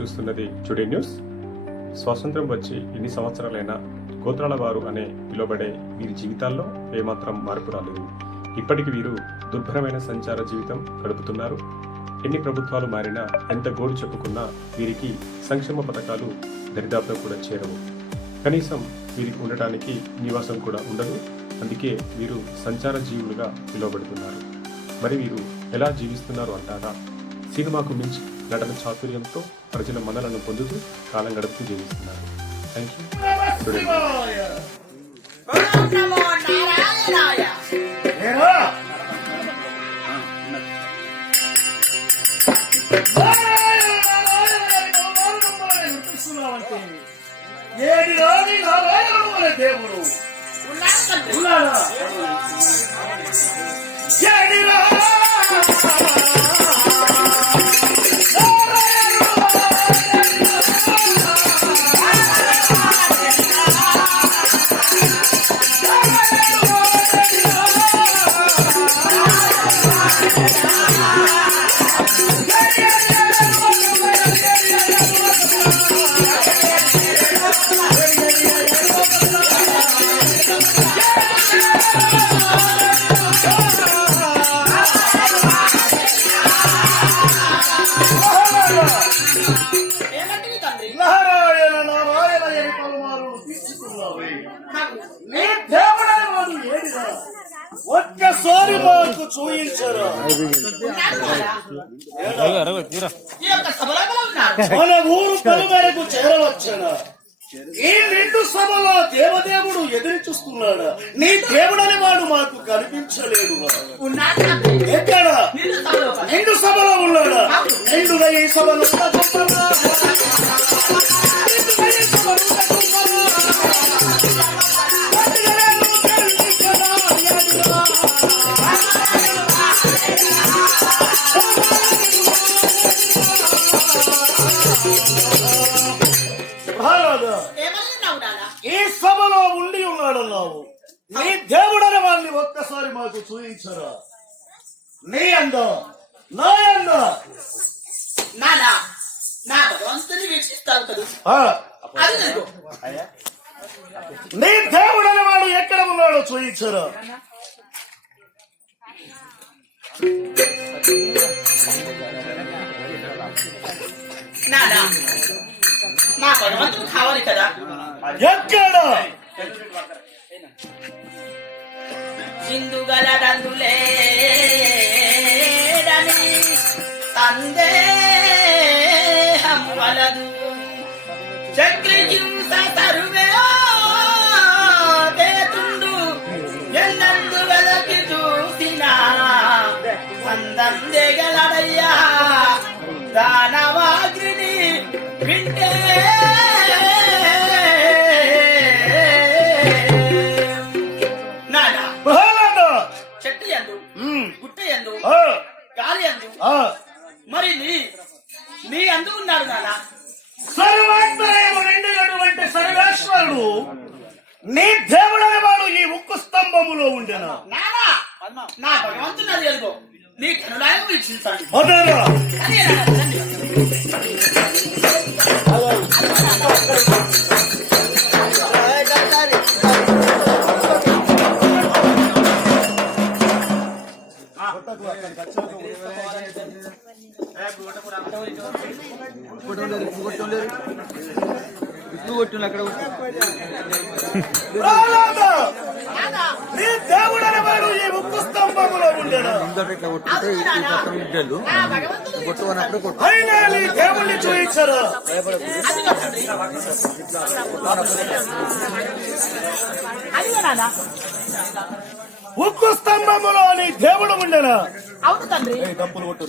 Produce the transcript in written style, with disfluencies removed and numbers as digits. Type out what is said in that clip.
చూస్తున్నది today news. స్వాతంత్రం వచ్చి ఎన్ని సంవత్సరాలైనా గోత్రాల వారు అనే పిలువబడే వీరి జీవితాల్లో ఏమాత్రం మార్పు రాలేదు. ఇప్పటికి వీరు దుర్భరమైన సంచార జీవితం గడుపుతున్నారు. ఎన్ని ప్రభుత్వాలు మారినా, ఎంత గోడు చెప్పుకున్నా వీరికి సంక్షేమ పథకాలు దరిదాపులో కూడా చేరవు. కనీసం వీరికి ఉండటానికి నివాసం కూడా ఉండదు. అందుకే వీరు సంచార జీవులుగా పిలువబడుతున్నారు. మరి వీరు ఎలా జీవిస్తున్నారు అంటారా? సినిమాకు మించి నటన చాతుర్యంతో ప్రజల మనలను పొందుతూ కాలం గడుపుతూ జీవిస్తున్నారు. థ్యాంక్ ఒక్కసారి మాకు చూయించరు. మన ఊరు పలుమరకు చేరవచ్చునా? ఈ నిండు సభలో దేవదేవుడు ఎదురు చూస్తున్నాడు. నీ దేవుడని వాడు మాకు కనిపించలేడు. ఎక్కడ నిండు సభలో ఉన్నాడా? నిండుగా ఈ సభలో ఈ సభలో ఉండి ఉన్నాడన్నావు. నీ దేవుడని వాడిని ఒక్కసారి మాకు చూయించరా? నీ అందం నా అందం నీ దేవుడని వాడు ఎక్కడ ఉన్నాడో చూయించరా? నా భగవంతుడు కావాలి కదా. ఎక్కడ హిందుగలడందులే సందేహం వలదు. చక్రహింస తరువే వేతుండు ఎన్నందు వెలకి చూసిన సందందేగలడయ్యా దానవాగ్ని వింటే చెట్టు ఎందు గుట్ట ఎందు గాలి ఎందు మరి నీ అందుకున్నాడు నానా. సర్వాత్మరైనటువంటి సర్వేశ్వరుడు నీ దేవుడని వాడు ఈ ఉక్కు స్తంభములో ఉండెను. నానా నా భగవంతుని అది ఎదుగో నీ కనులాయం వీక్షించాలి. నీ దేవుడని వాడు ఈ ఉక్కు స్తంభములో ఉండేను. అయినా నీ దేవుడిని చూయించరు. ఉక్కు స్తంభములో నీ దేవుడు ఉండేనా? అవును తండ్రి. డబ్బులు కొట్టు